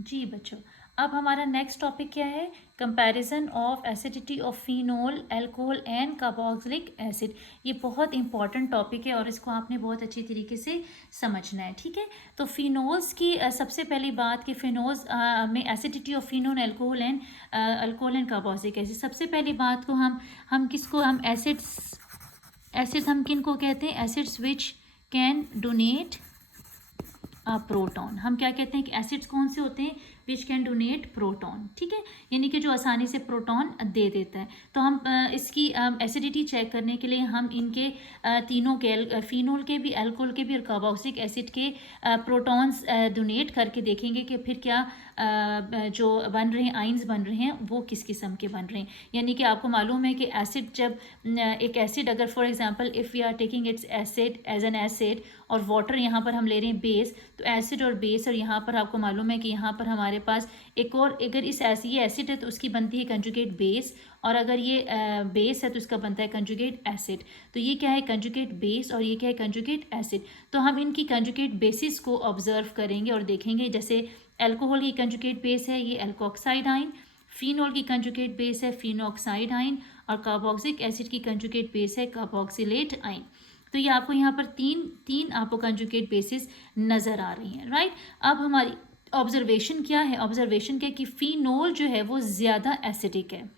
जी बच्चों, अब हमारा नेक्स्ट टॉपिक क्या है? Comparison of acidity of phenol, alcohol and carboxylic acid. ये बहुत इंपॉर्टेंट टॉपिक है और इसको आपने बहुत अच्छी तरीके से समझना है, ठीक है। तो फिनोल्स की सबसे पहली बात कि फिनोल्स में acidity of phenol, alcohol and carboxylic acid. सबसे पहली बात को हम किसको हम एसिड्स हम किन को कहते हैं? Acids which can donate proton. हम क्या कहते हैं कि एसिड्स कौन से होते हैं? विच कैन डोनेट प्रोटॉन, ठीक है, यानी कि जो आसानी से प्रोटॉन दे देता है। तो हम इसकी एसिडिटी चेक करने के लिए हम इनके तीनों के, फिनोल के भी, अल्कोहल के भी और कार्बोक्सिलिक एसिड के प्रोटॉन्स डोनेट करके देखेंगे कि फिर क्या जो बन रहे हैं, आइंस बन रहे हैं, वो किस किस्म के बन रहे हैं। यानी कि आपको मालूम है कि एसिड जब एक एसिड अगर for example if we are taking its acid as an acid और वाटर यहाँ पर हम ले रहे हैं बेस, तो एसिड और बेस, और यहाँ पर आपको मालूम है कि यहाँ पर हमारे पास एक और, अगर ये एसिड है तो उसकी बनती है कंजुगेट बेस, और अगर ये बेस है तो इसका बनता है कंजुगेट एसिड। तो ये क्या है? कंजुगेट बेस, और ये क्या है? Conjugate acid. तो हम इनकी कंजुगेट बेसिस को ऑब्जर्व करेंगे और देखेंगे। जैसे अल्कोहल की कंजुगेट बेस है ये अल्कोक्साइड आइन, फिनोल की कंजुगेट बेस है फिनोक्साइड आइन, और कार्बोक्सिलिक एसिड की कंजुगेट बेस है कार्बोक्सिलेट आइन। तो ये आपको यहाँ पर तीन तीन आपको कंजुगेट बेसिस नज़र आ रही हैं, राइट। अब हमारी ऑब्जर्वेशन क्या है? ऑब्जर्वेशन क्या है कि फिनोल जो है वो ज़्यादा एसिडिक है,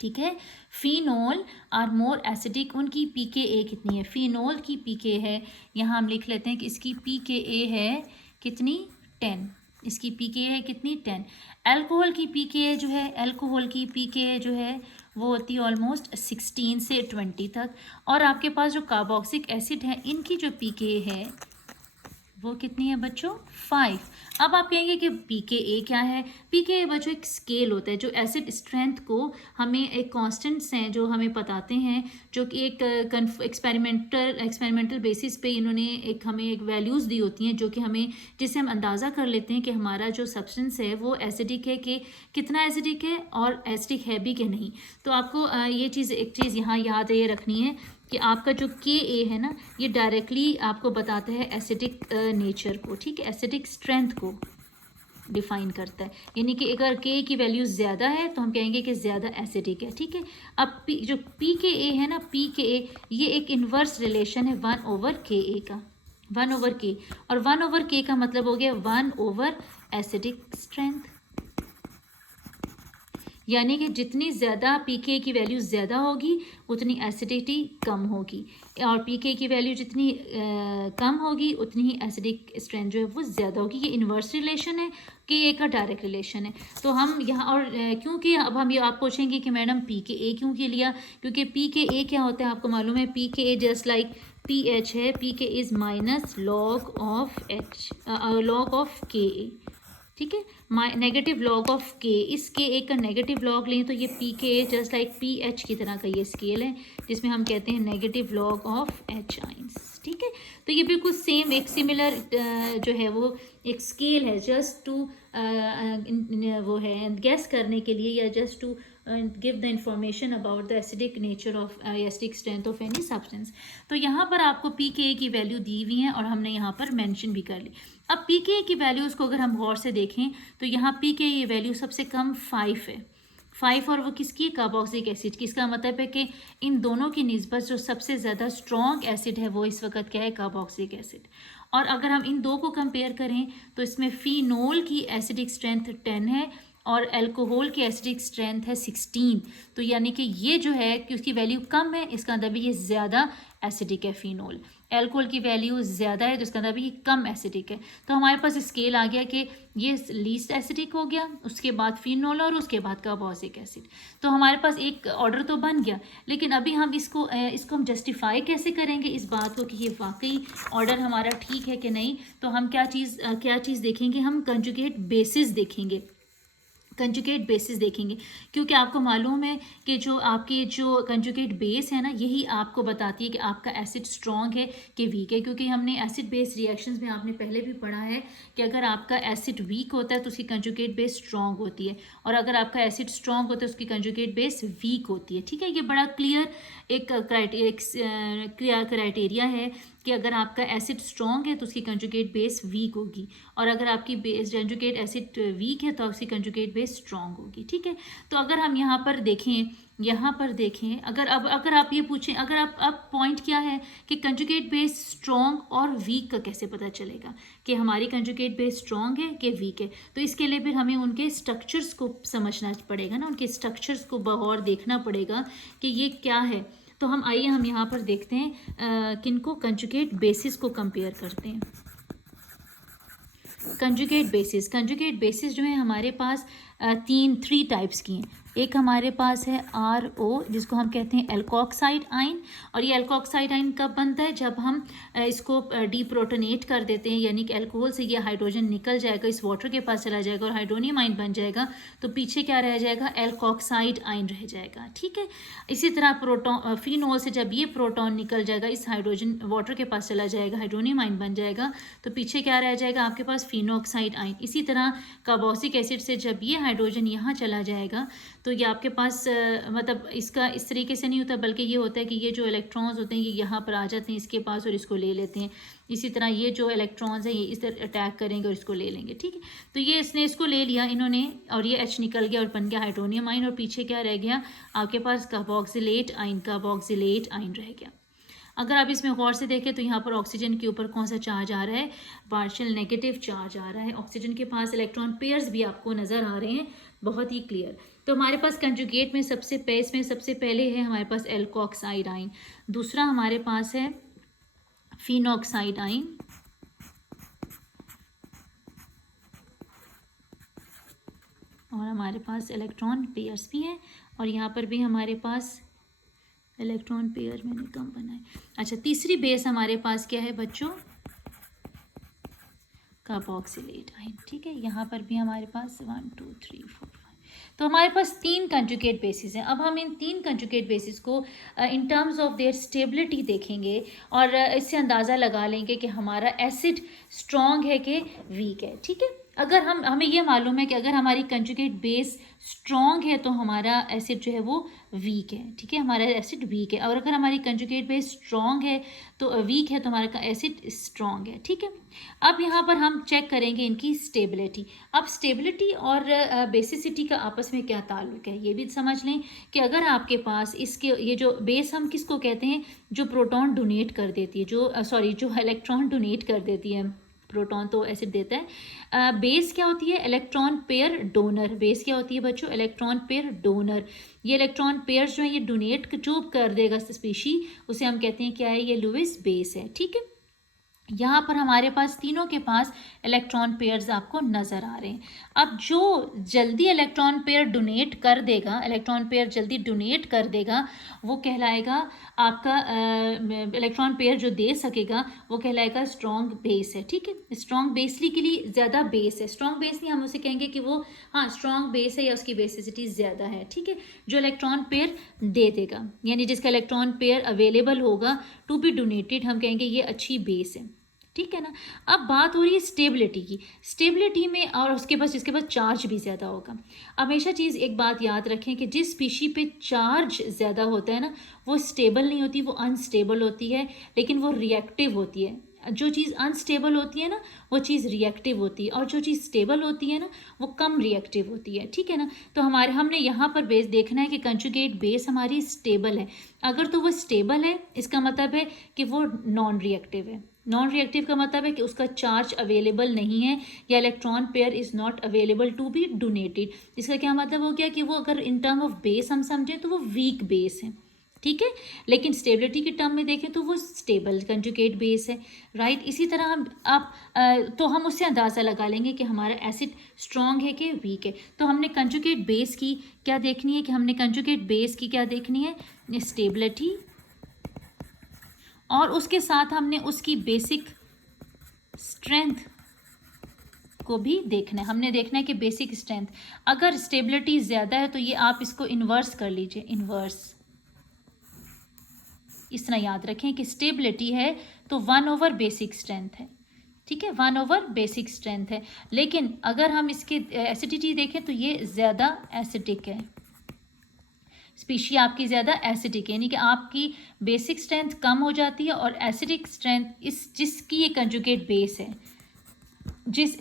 ठीक है। Phenol are more acidic. उनकी पीकेए कितनी है? फिनोल की पीके है, यहाँ हम लिख लेते हैं कि इसकी पीकेए है कितनी? 10। इसकी पीके है कितनी? 10। अल्कोहल की पीके जो है, अल्कोहल की पीके जो है वो होती है ऑलमोस्ट 16 से 20 तक। और आपके पास जो कार्बोक्सिलिक एसिड है, इनकी जो पीके है वो कितनी है बच्चों? 5। अब आप कहेंगे कि पीकेए क्या है? पीकेए बच्चों एक स्केल होता है जो एसिड स्ट्रेंथ को हमें एक कांस्टेंट्स हैं जो हमें बताते हैं, जो कि एक एक्सपेरिमेंटल बेसिस पे इन्होंने एक हमें एक वैल्यूज़ दी होती हैं, जो कि हमें, जिससे हम अंदाज़ा कर लेते हैं कि हमारा जो सब्सटेंस है वो एसिडिक है कि कितना एसिडिक है और एसिडिक है भी कि नहीं। तो आपको ये चीज़, एक चीज़ यहाँ याद ये रखनी है कि आपका जो के ए है ना, ये डायरेक्टली आपको बताता है एसिडिक नेचर को, ठीक है, एसिडिक स्ट्रेंथ को डिफाइन करता है। यानी कि अगर के की वैल्यू ज़्यादा है तो हम कहेंगे कि ज़्यादा एसिडिक है, ठीक है। अब जो पी के ए है ना, पी के ए, ये एक इन्वर्स रिलेशन है 1/के ए का, 1/के, और 1/के का मतलब हो गया 1/, एसिडिक स्ट्रेंथ। यानी कि जितनी ज़्यादा पीके की वैल्यू ज़्यादा होगी उतनी एसिडिटी कम होगी, और पीके की वैल्यू जितनी कम होगी उतनी ही एसिडिक स्ट्रेंथ जो है वो ज़्यादा होगी। ये इन्वर्स रिलेशन है, के ए का डायरेक्ट रिलेशन है। तो हम यहाँ, और क्योंकि अब हम ये आप पूछेंगे कि मैडम पी के ए क्यों के लिया? क्योंकि पी के ए क्या होता है आपको मालूम है? पी के ए जस्ट लाइक पी एच है, पी के is minus log of H, log of के ए, ठीक है, नेगेटिव लॉग ऑफ के। इस के एक का नेगेटिव लॉग लें तो ये पी के जस्ट लाइक पी एच की तरह का ये स्केल है, जिसमें हम कहते हैं negative log of H ions, ठीक है। तो ये बिल्कुल सेम एक सिमिलर जो है वो एक स्केल है, जस्ट टू वो है गैस करने के लिए, या just to give the information about the acidic nature of acidic strength of any substance. तो यहाँ पर आपको पी के की वैल्यू दी हुई है और हमने यहाँ पर मेंशन भी कर ली। अब पी के की वैल्यूज़ को अगर हम गौर से देखें तो यहाँ पी के ये वैल्यू सबसे कम 5 है, 5, और वो किसकी? कार्बोक्सिलिक एसिड की। इसका मतलब है कि इन दोनों की निस्बत जो सबसे ज़्यादा स्ट्रॉन्ग एसिड है वो इस वक्त क्या है? Carboxylic acid. और अगर हम इन दो को कंपेयर करें तो इसमें फिनोल की एसिडिक स्ट्रेंथ 10 है और अल्कोहल की एसिडिक स्ट्रेंथ है 16। तो यानी कि ये जो है कि उसकी वैल्यू कम है, इसका मतलब ये ज़्यादा एसिडिक है फिनोल। अल्कोहल की वैल्यू ज़्यादा है तो इसका मतलब ये कम एसिडिक है। तो हमारे पास स्केल आ गया कि ये लीस्ट एसिडिक हो गया, उसके बाद फिनोल, और उसके बाद कार्बोक्सिलिक एसिड। तो हमारे पास एक ऑर्डर तो बन गया, लेकिन अभी हम इसको हम जस्टिफाई कैसे करेंगे इस बात को कि ये वाकई ऑर्डर हमारा ठीक है कि नहीं? तो हम क्या चीज़ देखेंगे? हम कंजुगेट बेसिस देखेंगे, कंजुगेट बेसिस देखेंगे, क्योंकि आपको मालूम है कि जो आपकी जो कंजुगेट बेस है ना, यही आपको बताती है कि आपका एसिड स्ट्रॉन्ग है कि वीक है। क्योंकि हमने एसिड बेस रिएक्शंस में आपने पहले भी पढ़ा है कि अगर आपका एसिड वीक होता है तो उसकी कंजुगेट बेस स्ट्रॉन्ग होती है, और अगर आपका एसिड स्ट्रॉन्ग होता है उसकी कंजुगेट बेस वीक होती है, ठीक है। ये बड़ा क्लियर एक क्राइटेरिया है कि अगर आपका एसिड स्ट्रॉन्ग है तो उसकी कंजुगेट बेस वीक होगी, और अगर आपकी बेस कंजुगेट एसिड वीक है तो उसकी कंजुगेट बेस स्ट्रॉन्ग होगी। ठीक है, तो अगर हम यहाँ पर देखें, अगर आप ये पूछें, अगर आप पॉइंट क्या है कि कंजुगेट बेस स्ट्रॉन्ग और वीक का कैसे पता चलेगा कि हमारी कंजुगेट बेस स्ट्रॉन्ग है कि वीक है, तो इसके लिए फिर हमें उनके स्ट्रक्चर्स को समझना पड़ेगा ना, उनके स्ट्रक्चर्स को बगौर देखना पड़ेगा कि ये क्या है। तो हम यहाँ पर देखते हैं किनको कंजुगेट बेसिस को कंपेयर करते हैं। कंजुगेट बेसिस जो है हमारे पास थ्री टाइप्स की हैं। एक हमारे पास है RO, जिसको हम कहते हैं एल्कोक्साइड आयन, और ये एल्कोक्साइड आयन कब बनता है, जब हम इसको डीप्रोटोनेट कर देते हैं, यानी कि अल्कोहल से ये हाइड्रोजन निकल जाएगा, इस वाटर के पास चला जाएगा और हाइड्रोनियम आयन बन जाएगा, तो पीछे क्या रह जाएगा, एल्कोक्साइड आयन रह जाएगा। ठीक है, इसी तरह फिनोल से जब ये प्रोटॉन निकल जाएगा, इस हाइड्रोजन वाटर के पास चला जाएगा, हाइड्रोनियम आयन बन जाएगा, तो पीछे क्या रह जाएगा आपके पास, फिनोक्साइड आयन। इसी तरह कार्बोक्सिलिक एसिड से जब ये हाइड्रोजन यहाँ चला जाएगा तो ये आपके पास मतलब इसका इस तरीके से नहीं होता, बल्कि ये होता है कि ये जो इलेक्ट्रॉन्स होते हैं ये यहाँ पर आ जाते हैं इसके पास और इसको ले लेते हैं। इसी तरह ये जो इलेक्ट्रॉन्स हैं ये इस तरह अटैक करेंगे और इसको ले लेंगे। ठीक है, तो ये इसने इसको ले लिया इन्होंने, और ये H निकल गया और बन गया हाइड्रोनियम आयन, और पीछे क्या रह गया आपके पास, कार्बोक्सिलेट आयन रह गया। अगर आप इसमें गौर से देखें तो यहाँ पर ऑक्सीजन के ऊपर कौन सा चार्ज आ रहा है, पार्शियल नेगेटिव चार्ज आ रहा है। ऑक्सीजन के पास इलेक्ट्रॉन पेयर्स भी आपको नज़र आ रहे हैं, बहुत ही क्लियर। तो हमारे पास कंजुगेट में सबसे पहले है हमारे पास एल्कोक्साइड आयन, दूसरा हमारे पास है फिनोक्साइड आयन, और हमारे पास इलेक्ट्रॉन पेयर्स भी हैं, और यहाँ पर भी हमारे पास इलेक्ट्रॉन पेयर मैंने कम बनाए। अच्छा, तीसरी बेस हमारे पास क्या है बच्चों, कार्बोक्सिलेट आयन। ठीक है, यहाँ पर भी हमारे पास 1 2 3 4 5, तो हमारे पास 3 कंजुगेट बेसिस हैं। अब हम इन 3 कंजुगेट बेसिस को in terms of their stability देखेंगे और इससे अंदाज़ा लगा लेंगे कि हमारा एसिड स्ट्रॉन्ग है कि वीक है। ठीक है, अगर हमें ये मालूम है कि अगर हमारी कंजुगेट बेस स्ट्रॉन्ग है तो हमारा एसिड जो है वो वीक है। ठीक है, हमारा एसिड वीक है, और अगर हमारी कंजुगेट बेस स्ट्रॉन्ग है तो वीक है तो हमारा एसिड स्ट्रॉन्ग है। ठीक है, अब यहाँ पर हम चेक करेंगे इनकी स्टेबिलिटी। अब स्टेबिलिटी और बेसिसिटी का आपस में क्या ताल्लुक है ये भी समझ लें कि अगर आपके पास इसके ये जो बेस हम किसको कहते हैं, जो प्रोटॉन डोनेट कर देती है, जो इलेक्ट्रॉन डोनेट कर देती है, प्रोटॉन तो एसिड देता है। बेस क्या होती है, इलेक्ट्रॉन पेयर डोनर। बेस क्या होती है बच्चों, इलेक्ट्रॉन पेयर डोनर। ये इलेक्ट्रॉन पेयर्स जो है ये डोनेट जो कर देगा स्पीशी, उसे हम कहते हैं क्या है, ये लुईस बेस है। ठीक है, यहाँ पर हमारे पास तीनों के पास इलेक्ट्रॉन पेयर्स आपको नज़र आ रहे हैं। अब जो जल्दी इलेक्ट्रॉन पेयर डोनेट कर देगा वो कहलाएगा आपका इलेक्ट्रॉन पेयर जो दे सकेगा वो कहलाएगा स्ट्रॉन्ग बेस है। ठीक है, स्ट्रॉन्ग बेसली के लिए ज़्यादा बेस है, स्ट्रॉन्ग बेस नहीं, हम उसे कहेंगे कि वो स्ट्रॉन्ग बेस है या उसकी बेसिसिटी ज़्यादा है। ठीक है, जो इलेक्ट्रॉन पेयर दे देगा, यानी जिसका इलेक्ट्रॉन पेयर अवेलेबल होगा टू बी डोनेटेड, हम कहेंगे ये अच्छी बेस है। ठीक है ना, अब बात हो रही है स्टेबिलिटी की। स्टेबिलिटी में और जिसके पास चार्ज भी ज़्यादा होगा। हमेशा एक बात याद रखें कि जिस स्पीशी पे चार्ज ज़्यादा होता है ना, वो स्टेबल नहीं होती, वो अनस्टेबल होती है, लेकिन वो रिएक्टिव होती है। जो चीज़ अनस्टेबल होती है ना वो चीज़ रिएक्टिव होती है, और जो चीज़ स्टेबल होती है ना वो कम रिएक्टिव होती है। ठीक है ना, तो हमने यहाँ पर बेस देखना है कि कंजुगेट बेस हमारी स्टेबल है। अगर तो वो स्टेबल है इसका मतलब है कि वो नॉन रिएक्टिव है। नॉन रिएक्टिव का मतलब है कि उसका चार्ज अवेलेबल नहीं है या electron pair is not available to be donated. इसका क्या मतलब हो गया कि वो अगर इन टर्म ऑफ बेस हम समझें तो वो वीक बेस है। ठीक है, लेकिन स्टेबिलिटी के टर्म में देखें तो वो स्टेबल कंजुगेट बेस है। राइट, इसी तरह तो हम उससे अंदाज़ा लगा लेंगे कि हमारा एसिड स्ट्रॉन्ग है कि वीक है। तो हमने कंजुगेट बेस की क्या देखनी है, स्टेबिलिटी, और उसके साथ हमने उसकी बेसिक स्ट्रेंथ को भी देखना है। हमने देखना है कि बेसिक स्ट्रेंथ, अगर स्टेबिलिटी ज़्यादा है तो ये आप इसको इन्वर्स कर लीजिए, इन्वर्स। इस तरह याद रखें कि स्टेबिलिटी है तो 1/, बेसिक स्ट्रेंथ है। ठीक है, 1/, बेसिक स्ट्रेंथ है। लेकिन अगर हम इसके एसिडिटी देखें तो ये ज़्यादा एसिडिक है, स्पीशी आपकी ज़्यादा एसिडिक है, यानी कि आपकी बेसिक स्ट्रेंथ कम हो जाती है और एसिडिक स्ट्रेंथ जिसकी ये कंजुगेट बेस है, जिस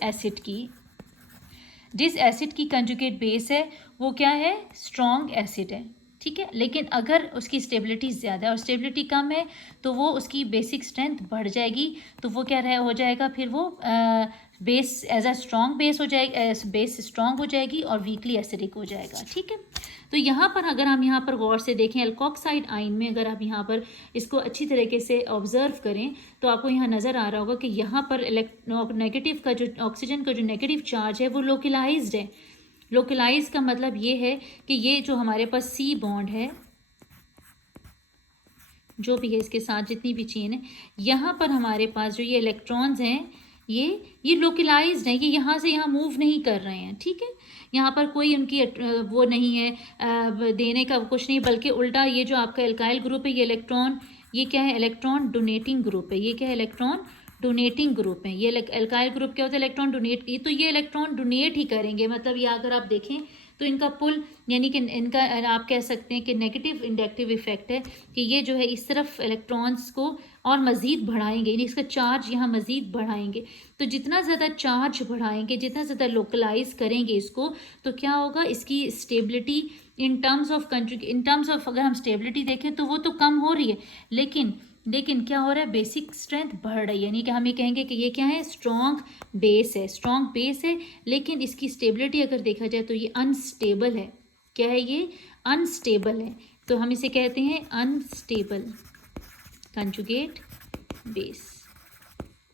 एसिड की कंजुगेट बेस है वो क्या है, स्ट्रॉन्ग एसिड है, ठीक है। लेकिन अगर उसकी स्टेबिलिटी ज़्यादा है और स्टेबिलिटी कम है तो वो उसकी बेसिक स्ट्रेंथ बढ़ जाएगी, तो वो क्या हो जाएगा, फिर वो base as a strong base हो जाएगी, बेस स्ट्रॉन्ग हो जाएगी और वीकली एसिडिक हो जाएगा, ठीक है। तो यहाँ पर अगर हम यहाँ पर गौर से देखें एल्कोक्साइड आयन में, अगर आप यहाँ पर इसको अच्छी तरीके से ऑब्जर्व करें तो आपको यहाँ नज़र आ रहा होगा कि यहाँ पर नेगेटिव का जो ऑक्सीजन का जो नेगेटिव चार्ज है वो लोकलाइज्ड है। लोकलाइज का मतलब ये है कि ये जो हमारे पास सी बॉन्ड है, जो भी है इसके साथ जितनी भी चेन है, यहाँ पर हमारे पास जो ये इलेक्ट्रॉन्स हैं ये लोकलाइज्ड हैं, ये यहाँ से यहाँ मूव नहीं कर रहे हैं, ठीक है। यहाँ पर कोई उनकी वो नहीं है देने का कुछ नहीं, बल्कि उल्टा ये जो आपका एल्काइल ग्रुप है, ये इलेक्ट्रॉन, ये क्या है, इलेक्ट्रॉन डोनेटिंग ग्रुप है। ये क्या है, इलेक्ट्रॉन डोनेटिंग ग्रुप है। ये एल्काइल ग्रुप क्या होता है, इलेक्ट्रॉन डोनेट, तो ये इलेक्ट्रॉन डोनेट ही करेंगे, मतलब ये अगर आप देखें तो इनका पुल, यानी कि इनका आप कह सकते हैं कि नेगेटिव इंडक्टिव इफेक्ट है कि ये जो है इस तरफ इलेक्ट्रॉन्स को और मज़ीद बढ़ाएंगे, यानी इसका चार्ज यहाँ मज़ीद बढ़ाएंगे। तो जितना ज़्यादा चार्ज बढ़ाएंगे, जितना ज़्यादा लोकलाइज करेंगे इसको, तो क्या होगा, इसकी स्टेबिलिटी इन टर्म्स ऑफ अगर हम स्टेबिलिटी देखें तो वो तो कम हो रही है, लेकिन क्या हो रहा है, बेसिक स्ट्रेंथ बढ़ रही है। यानी कि हम ये कहेंगे कि ये क्या है, स्ट्रॉन्ग बेस है, लेकिन इसकी स्टेबिलिटी अगर देखा जाए तो ये अनस्टेबल है। क्या है, ये अनस्टेबल है, तो हम इसे कहते हैं अनस्टेबल कंजुगेट बेस,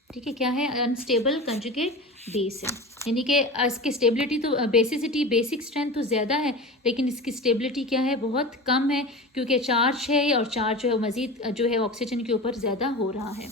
ठीक है। क्या है, अनस्टेबल कंजुगेट बेस है, यानी कि इसकी स्टेबिलिटी तो बेसिक स्ट्रेंथ तो ज़्यादा है, लेकिन इसकी स्टेबिलिटी क्या है, बहुत कम है, क्योंकि चार्ज है और चार्ज जो है मज़ीद जो है ऑक्सीजन के ऊपर ज़्यादा हो रहा है।